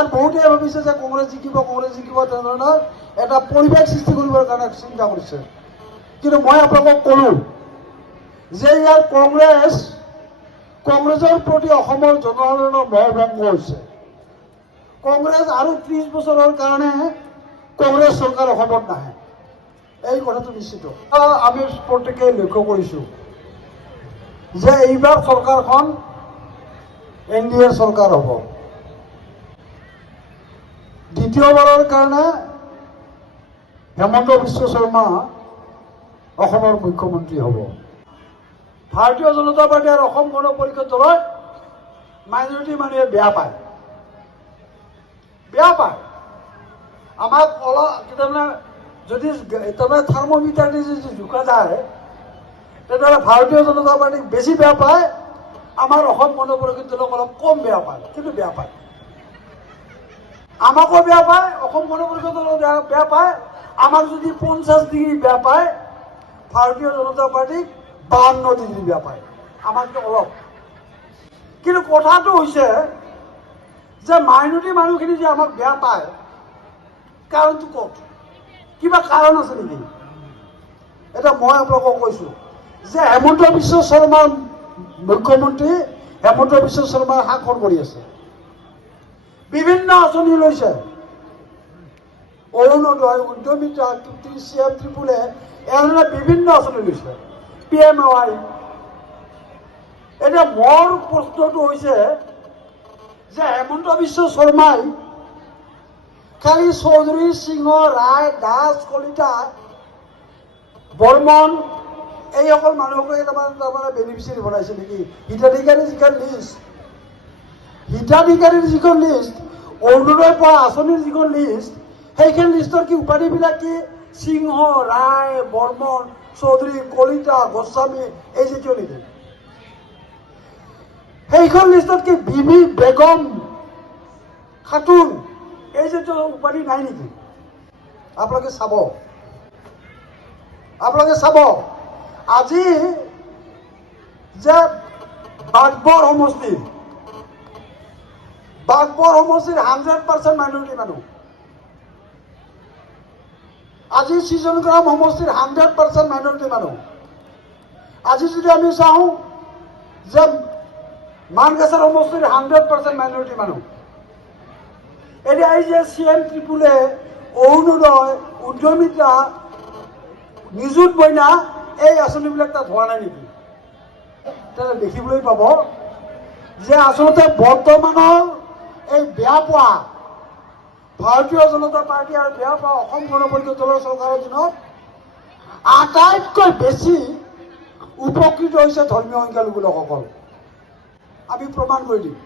ইয়াত বহুতে ভাবিছে যে কংগ্ৰেছ জিকিব তেনেধৰণৰ এটা পৰিৱেশ সৃষ্টি কৰিবৰ কাৰণে চিন্তা কৰিছে। কিন্তু মই আপোনালোকক ক'লোঁ যে ইয়াত কংগ্ৰেছৰ প্ৰতি অসমৰ জনসাধাৰণৰ মোহভংগ হৈছে। কংগ্ৰেছ আৰু 30 বছৰৰ কাৰণে কংগ্ৰেছ চৰকাৰ অসমত নাহে, এই কথাটো নিশ্চিত। আমি প্ৰত্যেকে লক্ষ্য কৰিছোঁ যে এইবাৰ চৰকাৰখন NDA চৰকাৰ হ'ব। দ্বিতীয়বাৰৰ কাৰণে হেমন্ত বিশ্ব শৰ্মা অসমৰ মুখ্যমন্ত্ৰী হ'ব। ভাৰতীয় জনতা পাৰ্টি আৰু অসম গণ পৰিষদ দলত মাইনৰিটি মানুহে বেয়া পায়। আমাক কেতিয়াবা যদি তাৰমানে থাৰ্মোমিটাৰ দি যদি জোখা যায় তেতিয়াহ'লে ভাৰতীয় জনতা পাৰ্টিক বেছি বেয়া পায়, আমাৰ অসম গণ পৰিষদ দলক অলপ কম বেয়া পায়, কিন্তু বেয়া পায়। আমাকো বেয়া পায়, অসম গণ পৰিষদ দলক বেয়া পায়। আমাক যদি 50 ডিগ্ৰী বেয়া পায়, ভাৰতীয় জনতা পাৰ্টিক 52 ডিগ্ৰী বেয়া পায়, আমাকতো অলপ। কিন্তু কথাটো হৈছে যে মাইনৰিটি মানুহখিনি যে আমাক বেয়া পায়, কাৰণটো ক'ত? কিবা কাৰণ আছে নেকি? এটা মই আপোনালোকক কৈছোঁ যে হেমন্ত বিশ্ব শৰ্মাৰ মুখ্যমন্ত্ৰী হেমন্ত বিশ্ব শৰ্মাৰ শাসন কৰি আছে, বিভিন্ন আঁচনি লৈছে, অৰুণোদয়, উদ্যমিতা, CM ত্ৰিপুলে এনেধৰণে বিভিন্ন আঁচনি লৈছে, PMY। এতিয়া মোৰ প্ৰশ্নটো হৈছে যে হেমন্ত বিশ্ব শৰ্মাই খালি চৌধুৰী, সিংহ, ৰায়, দাস, কলিতা, বৰ্মন এইসকল মানুহকে তাৰমানে বেনিফিচিয়াৰী বনাইছে নেকি? হিতাধিকাৰীৰ যিখন লিষ্ট, অৰুণোদয় পোৱা আঁচনিৰ যিখন লিষ্ট, সেইখন লিষ্টৰ কি উপাধিবিলাক কি সিংহ, ৰায়, বৰ্মন, চৌধুৰী, কলিতা, গোস্বামী এই জাতীয় নেকি? সেইখন লিষ্টত কি বিবি, বেগম, খাতুন এই জাতীয় উপাধি নাই নেকি? আপোনালোকে চাব আজি যে বাগবৰ সমষ্টিৰ 100% মাইনৰিটি মানুহ, আজি সৃজনগ্ৰাম সমষ্টিৰ 100% মাইনৰিটি মানুহ। আজি যদি আমি চাওঁ যে মানগাছাৰ সমষ্টিৰ 100% মাইনৰিটি মানুহ। এতিয়া এই যে CM ত্ৰিপুলে, অৰুণোদয়, উদ্যমিতা, নিযুত মইনা এই আঁচনিবিলাক তাত হোৱা নাই নেকি? তেতিয়া দেখিবলৈ পাব যে আচলতে বৰ্তমানৰ এই বেয়া পোৱা ভাৰতীয় জনতা পাৰ্টি আৰু বেয়া পোৱা অসম গণ পৰিষদ দলৰ চৰকাৰৰ দিনত আটাইতকৈ বেছি উপকৃত হৈছে ধৰ্মীয় সংখ্যালঘু লোকসকল। আমি প্ৰমাণ কৰি দিম।